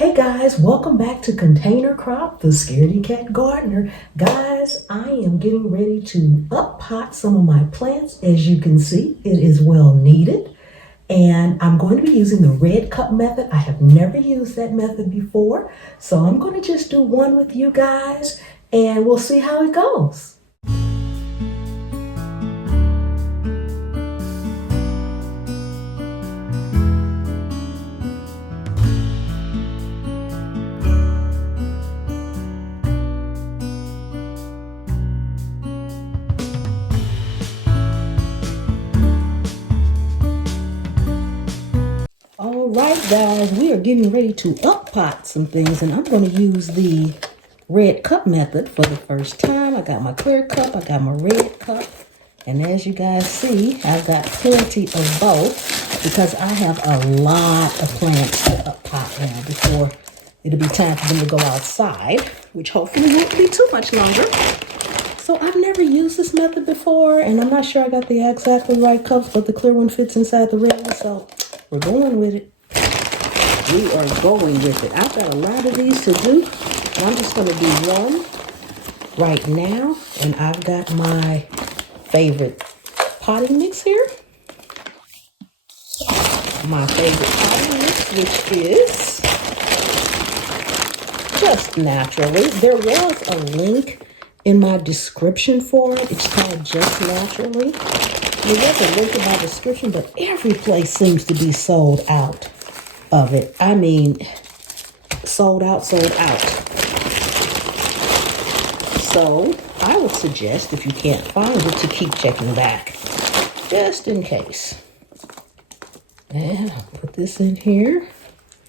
Hey guys, welcome back to Container Crop, the Scaredy Cat Gardener. Guys, I am getting ready to up pot some of my plants. As you can see, it is well needed. And I'm going to be using the red cup method. I have never used that method before. So I'm going to just do one with you guys and we'll see how it goes. All right, guys, we are getting ready to up pot some things, and I'm going to use the red cup method for the first time. I got my clear cup, I got my red cup, and as you guys see, I've got plenty of both because I have a lot of plants to up pot now before it'll be time for them to go outside, which hopefully won't be too much longer. So I've never used this method before, and I'm not sure I got the exactly right cups, but the clear one fits inside the red one, so we're going with it. We are going with it. I've got a lot of these to do. And I'm just going to do one right now. And I've got my favorite potting mix here. My favorite potting mix, which is Just Naturally. There was a link in my description for it. It's called Just Naturally. There was a link in my description, but every place seems to be sold out of it. I mean, sold out, sold out. So I would suggest, if you can't find it, to keep checking back, just in case. And I'll put this in here.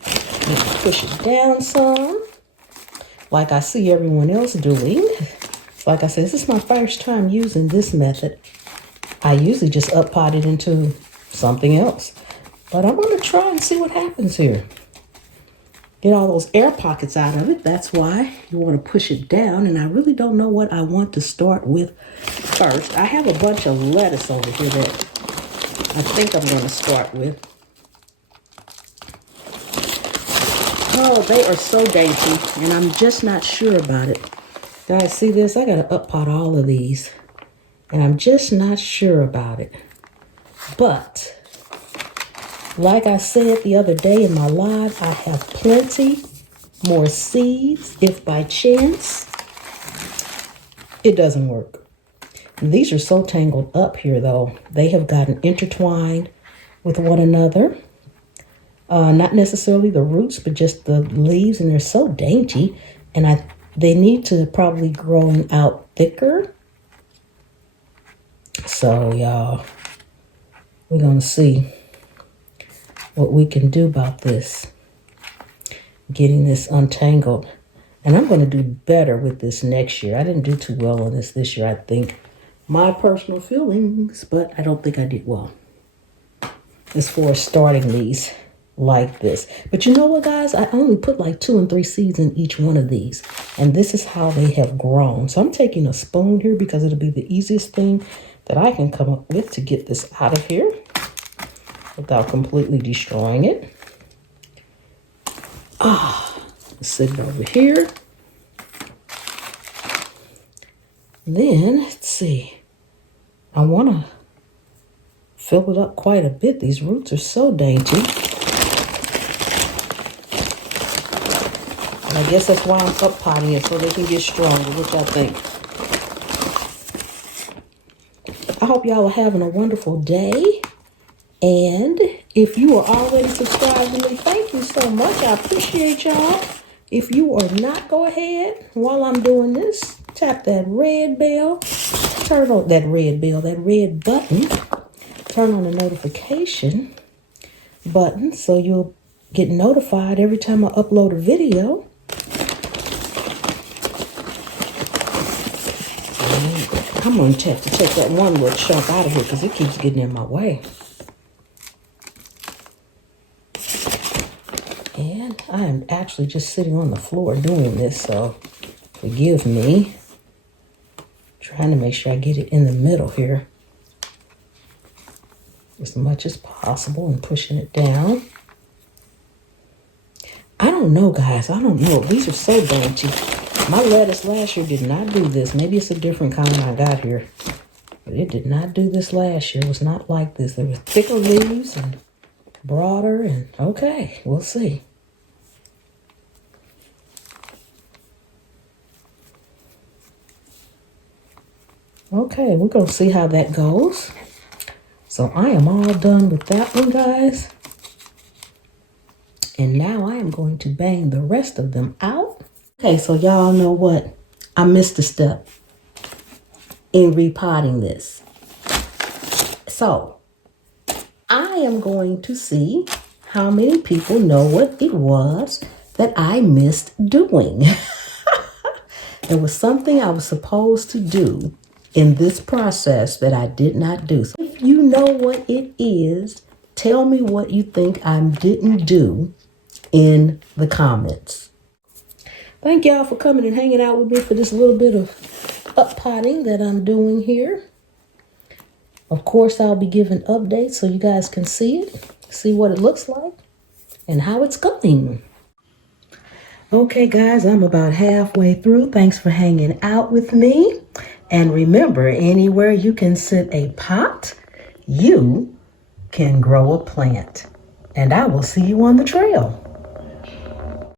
Push it down some, like I see everyone else doing. Like I said, this is my first time using this method. I usually just up pot it into something else. But I'm going to try and see what happens here. Get all those air pockets out of it. That's why you want to push it down. And I really don't know what I want to start with first. I have a bunch of lettuce over here that I think I'm going to start with. Oh, they are so dainty, and I'm just not sure about it. Guys, see this? I got to up pot all of these, and I'm just not sure about it. But like I said the other day in my live, I have plenty more seeds if by chance it doesn't work. And these are so tangled up here, though. They have gotten intertwined with one another. Not necessarily the roots, but just the leaves, and they're so dainty. And they need to probably grow out thicker. So, y'all, we're going to see what we can do about this, getting this untangled. And I'm going to do better with this next year. I didn't do too well on this year, I think. My personal feelings, but I don't think I did well as far as starting these like this. But you know what, guys? I only put like 2 and 3 seeds in each one of these. And this is how they have grown. So I'm taking a spoon here because it'll be the easiest thing that I can come up with to get this out of here without completely destroying it. Sit it over here. Then, let's see. I want to fill it up quite a bit. These roots are so dainty. And I guess that's why I'm up potting it, so they can get stronger, which I think. I hope y'all are having a wonderful day. And if you are already subscribed to me, thank you so much. I appreciate y'all. If you are not, go ahead while I'm doing this. Tap that red bell. Turn on that red bell, that red button. Turn on the notification button so you'll get notified every time I upload a video. And I'm going to have to take that one little chunk out of here because it keeps getting in my way. And I am actually just sitting on the floor doing this, so forgive me. Trying to make sure I get it in the middle here as much as possible and pushing it down. I don't don't know, guys. I don't know. These are so dainty. My lettuce last year did not do this. Maybe it's a different kind I got here. But it did not do this last year. It was not like this. There were thicker leaves and broader. And okay, we'll see. Okay, we're going to see how that goes. So I am all done with that one, guys. And now I am going to bang the rest of them out. Okay, so y'all know what? I missed a step in repotting this. So I am going to see how many people know what it was that I missed doing. There was something I was supposed to do in this process that I did not do. So if you know what it is, tell me what you think I didn't do in the comments. Thank y'all for coming and hanging out with me for this little bit of up-potting that I'm doing here. Of course, I'll be giving updates so you guys can see it, see what it looks like, and how it's going. Okay, guys, I'm about halfway through. Thanks for hanging out with me. And remember, anywhere you can sit a pot, you can grow a plant. And I will see you on the trail.